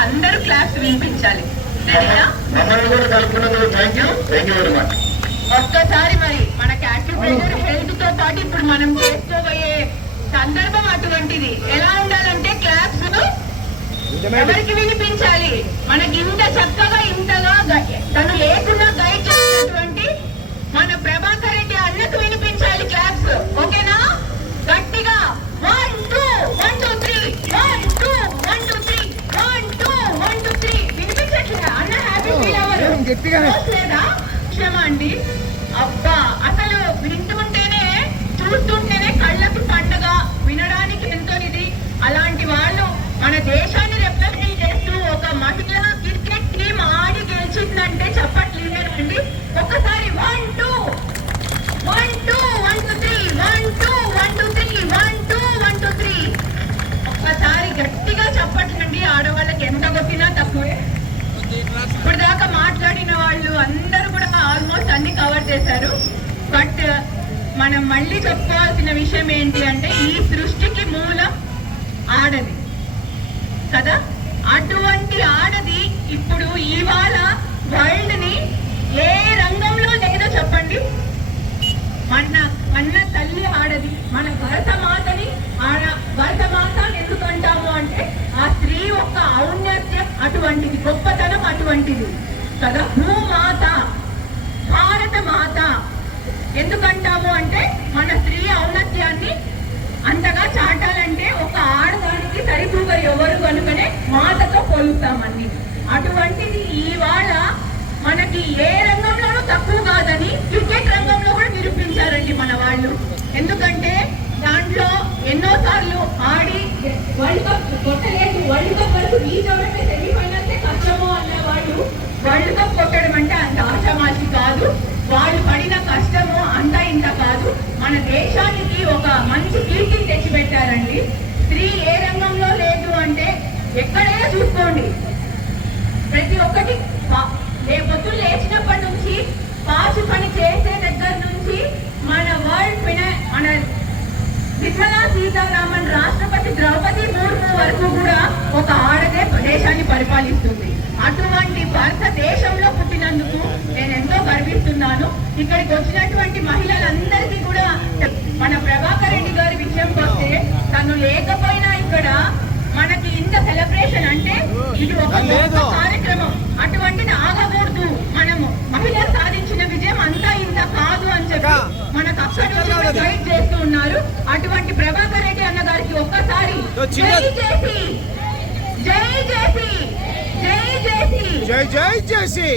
అందరూ క్లాస్ వినిపించాలి. ఒక్కసారి మరి మనకి యాక్యుప్రెషర్ హెల్త్తో పాటు ఇప్పుడు మనం చేసుకోబోయే సందర్భం అటువంటిది. ఎలా ఉండాలంటే క్లాస్ ఎవరికి వినిపించాలి? మనకి గట్టిగానే. లేదా అండి. అబ్బా అసలు వింటుంటేనే చూస్తుంటేనే కళ్ళకు పండగ వినడానికి ఎంతో ఇది. అలాంటి వాళ్ళు మన దేశాన్ని వాళ్ళు అందరూ కూడా ఆల్మోస్ట్ అన్ని కవర్ చేశారు. బట్ మనం మళ్ళీ చెప్పుకోవాల్సిన విషయం ఏంటి అంటే ఈ సృష్టికి మూలం ఆడది. కదా? అటువంటి ఆడది ఇప్పుడు ఇవాళ వరల్డ్ని ఏ రంగంలో లేదో చెప్పండి. మన మన తల్లి ఆడది మన భరత మాతని ఆడ భరత మాత ఎందుకు అంటాము అంటే ఆ స్త్రీ యొక్క ఔన్నత్యం అటువంటిది గొప్పతనం అటువంటిది. కదా? భూమాత భారత మాత. ఎందుకంటాము అంటే మన స్త్రీ ఔన్నత్యాన్ని అంతగా చాటాలంటే ఒక ఆడదానికి సరితూగరు ఎవరు కనుకనే మాతతో పోలుస్తామండి. అటువంటిది ఇవాళ మనకి ఏ రంగంలోనూ తక్కువ కాదని క్రికెట్ రంగంలో కూడా నిరూపించారండి మన వాళ్ళు. ఎందుకంటే దాంట్లో ఎన్నోసార్లు ఆడి వరల్డ్ కప్ కొట్టలేదు వరల్డ్ కప్ వరకు రీచ్ అవడమే సెమీఫైనల్సే కష్టము అనే వాళ్ళు వరల్డ్ కప్ కొట్టడం అంటే అంత ఆషామాషి కాదు వాళ్ళు పడిన కష్టము అంత ఇంత కాదు మన దేశానికి ఒక మంచి కీర్తిని తెచ్చిపెట్టారండి. స్త్రీ ఏ రంగంలో లేదు అంటే ఎక్కడైనా చూసుకోండి. ప్రతి ఒక్కటి పా- లేచినప్పటి నుంచి పాచి పని చేసే దగ్గర నుంచి మన వరల్డ్ విన మన నిర్మలా సీతారామన్ రాష్ట్రపతి ద్రౌపది ముర్ము వరకు కూడా ఒక ఆడదే దేశాన్ని పరిపాలిస్తుంది. అటువంటి భారతదేశంలో పుట్టినందుకు నేను ఎంతో గర్విస్తున్నాను. ఇక్కడికి వచ్చినటువంటి మహిళ కూడా మన ప్రభాకర్ రెడ్డి గారి విషయంకి వస్తే తను లేకపోయినా ఇక్కడ మనకి ఇంత సెలబ్రేషన్ అంటే ఇది ఒక కార్యక్రమం. అటువంటిది ఆగకూడదు మనము. మహిళలు సాధించిన విజయం అంతా ఇంత కాదు అని చెప్పి మనకు అక్కడ గైడ్ చేస్తూ ఉన్నారు. అటువంటి ప్రభాకర్ రెడ్డి అన్న గారికి ఒక్కసారి జై జేసి జై జేసి జై జేసి జై జై జేసి